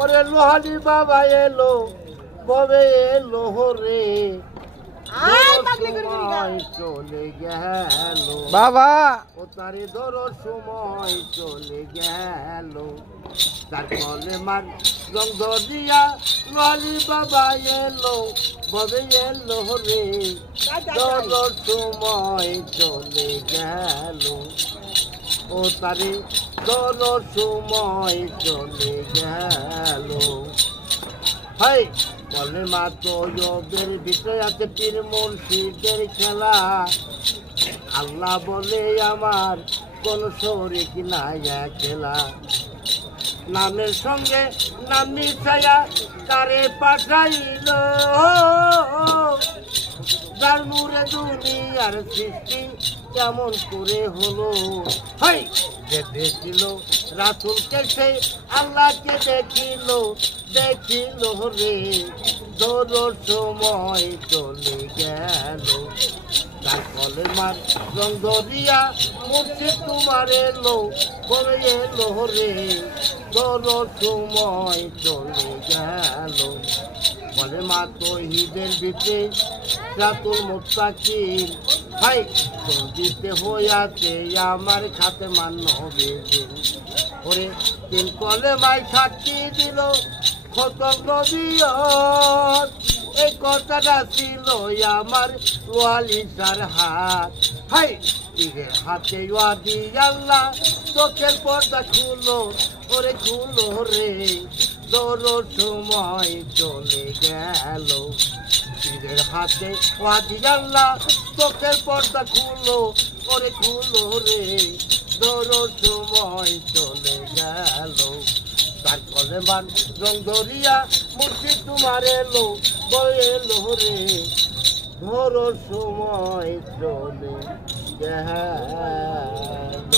ওরে লোহালি বাবা এলো ববে এলো রে চলে গেল বাবা ও তারে ধরো সময় চলে গেল তার ফলে মান রং ধরিয়া লোহালি বাবা এলো ববে এলো রে ধরো সময় চলে গেল ও তারে ধরো সময় চলে গেল হাই বলে মা তো ওদের ভিতরে আছে পীর মুর্শিদের খেলা আল্লাহ বলে আমার কোন শরীক নাই খেলা নামের সঙ্গে নাম মিশাইয়া কারে পাঠাইল যার নূরে দুনিয়ার সৃষ্টি কেমন করে হলো হাই যে দেখিল রাসূলকে সে আল্লাহকে দেখিল রে দৌড় সময় চলে গেল তার ফলে মার রং ধরিয়া মুর্শিদ তোমার এলো বলে এলো রে দৌড় সময় চলে গেল বলে মা তৌহিদের বিতে রাতুল মুত্তাকিন ভাই দিতে হইয়াছে আমার খাতে মান্য বেদিন ওরে তিন কলে মাই সাক্ষী দিল খতম নবীয়ত এই কথাটা ছিল আমার ওয়ালিসার হাত হাই তীরের হাতে ওয়াদি আল্লাহ চোখের পর্দা খুলো ওরে খুলো রে দৌড় সময় চলে গেল তীরের হাতে ওয়াদি আল্লাহ চোখের পর্দা খুলো ওরে খুলো রে দৌড় সময় চলে গেল তার কলে মান রং ধরিয়া মুর্শিদ তোমার এলো বয়ে এলো রে ধরো সময় চলে গেল।